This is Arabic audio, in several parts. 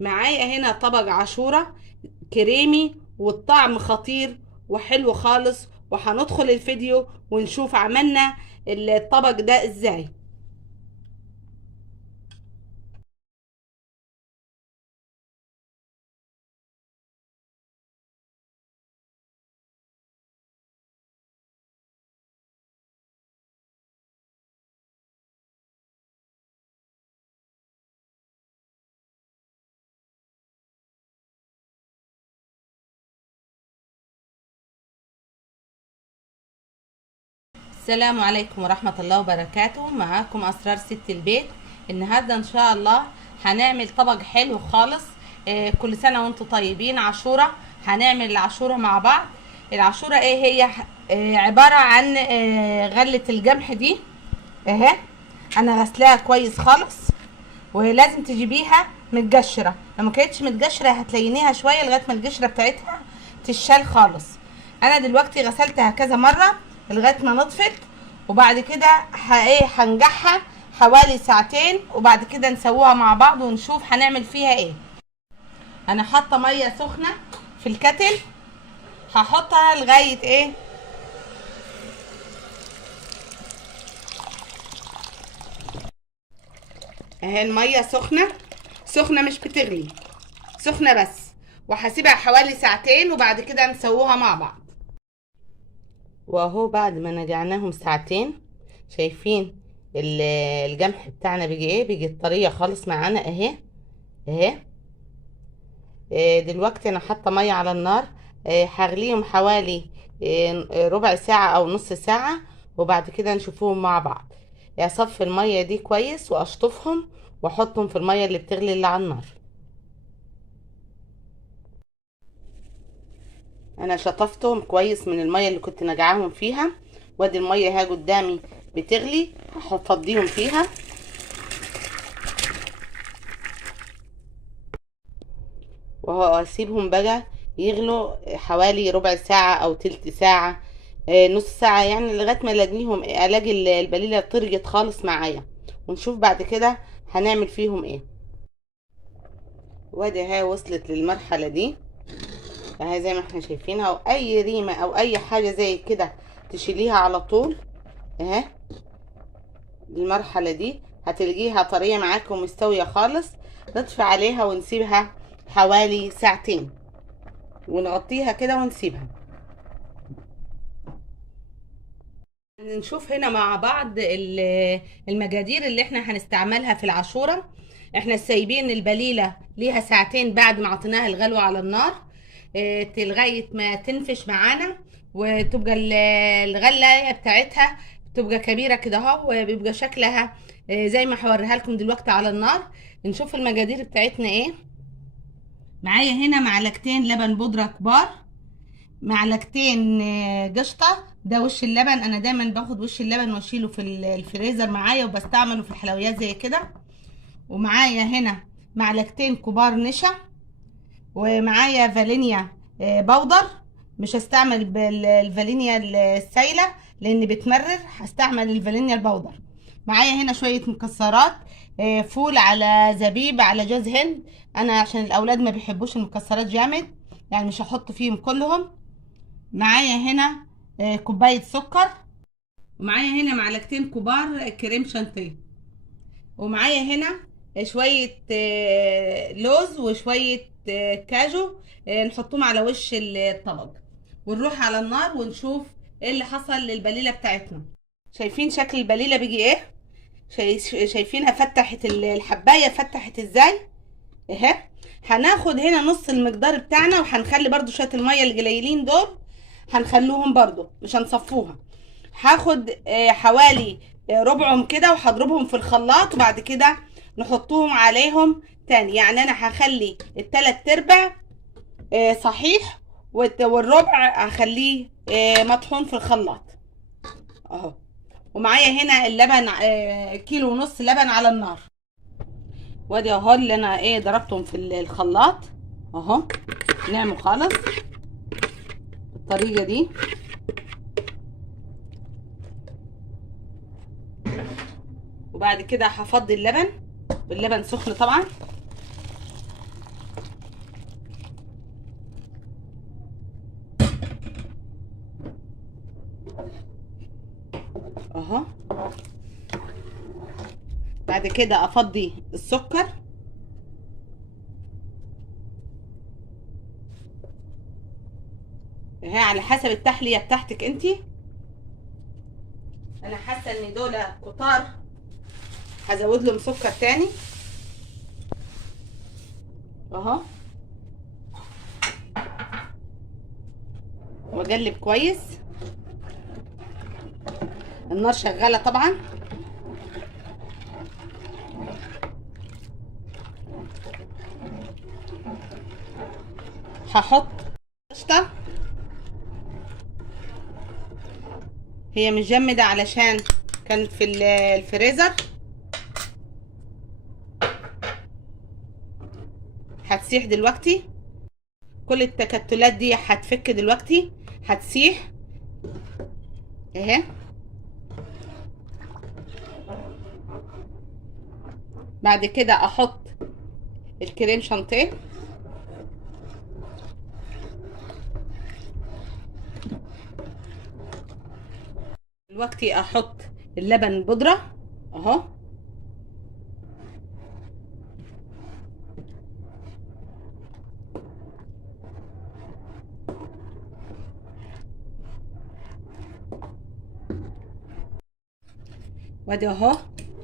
معايا هنا طبق عاشورة كريمي والطعم خطير وحلو خالص، وهندخل الفيديو ونشوف عملنا الطبق ده ازاي. السلام عليكم ورحمة الله وبركاته. معاكم أسرار ست البيت. النهاردة إن شاء الله هنعمل طبق حلو خالص. كل سنة وانتم طيبين. عاشورة، هنعمل العاشورة مع بعض. العاشورة ايه هي؟ عبارة عن غلة القمح دي اهي. انا غسلاها كويس خالص، ولازم تجيبيها متقشرة. لو ما كانتش متقشرة هتلينيها شوية لغاية ما القشرة بتاعتها تشال خالص. انا دلوقتي غسلتها كذا مرة لغاية ما نطفت، وبعد كده هنجعها حوالي ساعتين، وبعد كده نسويها مع بعض ونشوف هنعمل فيها ايه. انا حاطه ميه سخنه في الكتل، هحطها لغايه ايه، اهي الميه سخنه سخنه مش بتغلي، سخنه بس، وهسيبها حوالي ساعتين وبعد كده نسويها مع بعض. واهو بعد ما نقعناهم ساعتين، شايفين القمح بتاعنا بيجي ايه؟ بيجي طريه خالص معانا اهي اهي. دلوقتي انا حاطه ميه على النار، هغليهم حوالي ربع ساعه او نص ساعه، وبعد كده نشوفوهم مع بعض. اصفي الميه دي كويس واشطفهم واحطهم في الميه اللي بتغلي اللي على النار. انا شطفتهم كويس من الميه اللي كنت نجعاهم فيها، وادي الميه اهي قدامي بتغلي، هفضيهم فيها وهسيبهم بقى يغلوا حوالي ربع ساعة أو تلت ساعة، نص ساعة يعني، لغاية ما ألاقي البليلة طريت خالص معايا، ونشوف بعد كده هنعمل فيهم ايه. وادي اهي وصلت للمرحلة دي اهي زي ما احنا شايفينها، واي ريمة او اي حاجة زي كده تشيليها على طول اهي. المرحلة دي هتلقيها طرية معاك ومستوية خالص. نطفي عليها ونسيبها حوالي ساعتين، ونغطيها كده ونسيبها. نشوف هنا مع بعض المجادير اللي احنا هنستعملها في العاشورة. احنا سايبين البليلة ليها ساعتين بعد ما عطيناها الغلوة على النار، لغاية ما تنفش معانا وتبقى الغلاية بتاعتها تبقى كبيرة كده اهو، وبيبقى شكلها زي ما هوريها لكم دلوقتي على النار. نشوف المجادير بتاعتنا ايه. معايا هنا معلقتين لبن بودرة كبار، معلقتين قشطه. ده وش اللبن، انا دايما باخد وش اللبن واشيله في الفريزر معايا وبستعمله في الحلويات زي كده. ومعايا هنا معلقتين كبار نشا، ومعايا فانيليا بودر. مش هستعمل الفانيليا السايله لان بتمرر، هستعمل الفانيليا البودر. معايا هنا شويه مكسرات، فول على زبيب على جوز هند. انا عشان الاولاد ما بيحبوش المكسرات جامد يعني مش هحط فيهم كلهم. معايا هنا كوباية سكر، ومعايا هنا معلقتين كبار كريم شانتيه، ومعايا هنا شوية لوز وشوية كاجو، نحطهم على وش الطبق، ونروح على النار ونشوف ايه اللي حصل للبليلة بتاعتنا. شايفين شكل البليلة بيجي ايه؟ شايفينها فتحت الحباية فتحت ازاي اهي. هناخد هنا نص المقدار بتاعنا، وهنخلي برضو شويه الميه القليلين دول هنخلوهم برضو مش هنصفوها. هاخد حوالي ربعهم كده وهضربهم في الخلاط، وبعد كده نحطهم عليهم تاني. يعني انا هخلي التلات ارباع صحيح، والربع هخليه مطحون في الخلاط اهو. ومعايا هنا اللبن كيلو ونص لبن على النار. وادي اهو اللي انا ضربتهم في الخلاط اهو، نعمل خالص بالطريقه دي. وبعد كده هفضي اللبن، واللبن سخن طبعا. اهو. بعد كده افضي السكر، اهي على حسب التحليه بتاعتك انتي. انا حاسه ان دول كتار، هزود لهم سكر تاني اهو، واقلب كويس. النار شغاله طبعا. هحط قشطه، هي مجمده علشان كانت في الفريزر، هتسيح دلوقتي. كل التكتلات دي هتفك دلوقتي، هتسيح اهي. بعد كده احط الكريم شانتيه، دلوقتي احط اللبن البودره اهو. وادي اهو،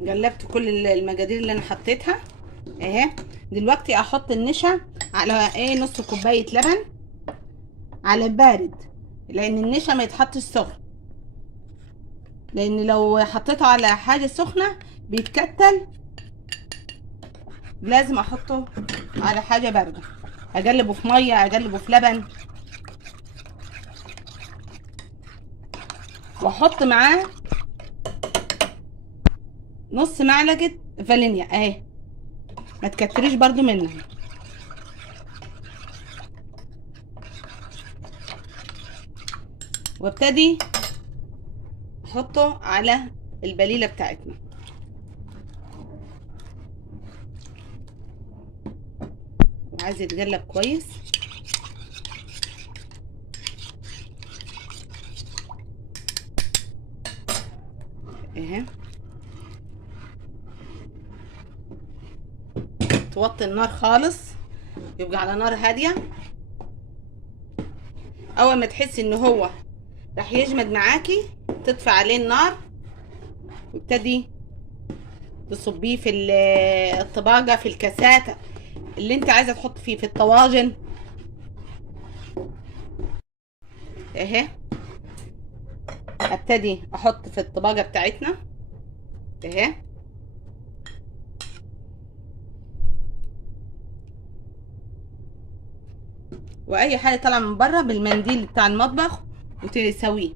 قلبت كل المقادير اللي انا حطيتها اهي. دلوقتي احط النشا على ايه، نص كوبايه لبن على بارد، لان النشا ما يتحطش سخن، لان لو حطيته على حاجه سخنه بيتكتل. لازم احطه على حاجه بارده، اقلبه في ميه، اقلبه في لبن، واحط معاه نص معلقه فانيليا اهي، ما تكتريش برضو منها. وابتدي احطه على البليله بتاعتنا، وعايز يتقلب كويس اهي. توطي النار خالص، يبقى على نار هاديه. اول ما تحسي ان هو راح يجمد معاكي، تطفي عليه النار، وابتدي تصبيه في الطباجه، في الكاسات اللي انت عايزه تحط فيه، في الطواجن اهي. ابتدي احط في الطباجه بتاعتنا اهي. واي حاجه طالعه من بره بالمنديل بتاع المطبخ وتسويه.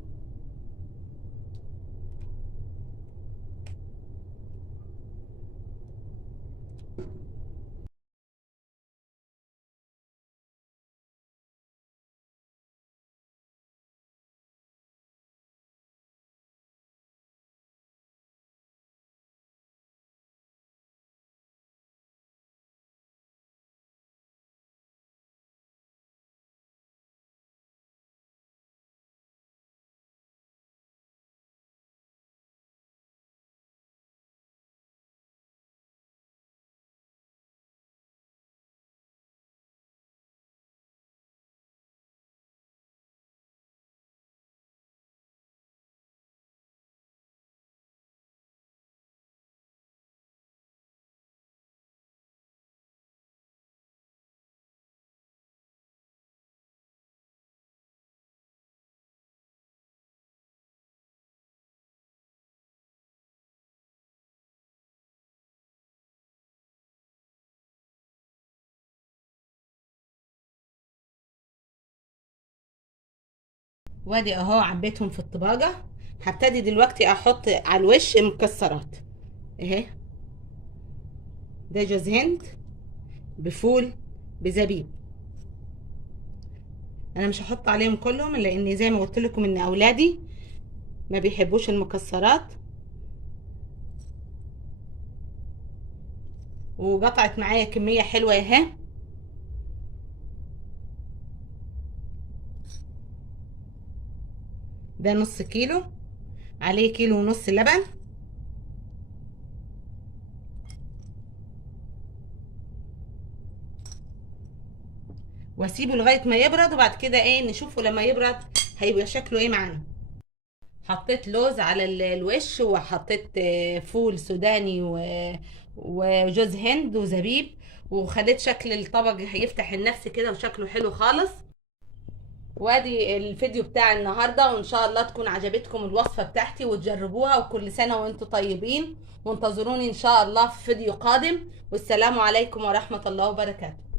وادي اهو عبيتهم في الطباجه. هبتدي دلوقتي احط على الوش مكسرات اهي. ده جوز هند بفول بزبيب. انا مش هحط عليهم كلهم، لان زي ما قلت لكم ان اولادي ما بيحبوش المكسرات، وقطعت معايا كميه حلوه اهي. ده نص كيلو، عليه 1.5 كيلو لبن، واسيبه لغايه ما يبرد، وبعد كده ايه نشوفه لما يبرد هيبقى شكله ايه معانا. حطيت لوز على الوش، وحطيت فول سوداني وجوز هند وزبيب، وخليت شكل الطبق هيفتح النفس كده وشكله حلو خالص. وادي الفيديو بتاع النهارده، وان شاء الله تكون عجبتكم الوصفه بتاعتي وتجربوها، وكل سنه وانتم طيبين، وانتظروني ان شاء الله في فيديو قادم، والسلام عليكم ورحمه الله وبركاته.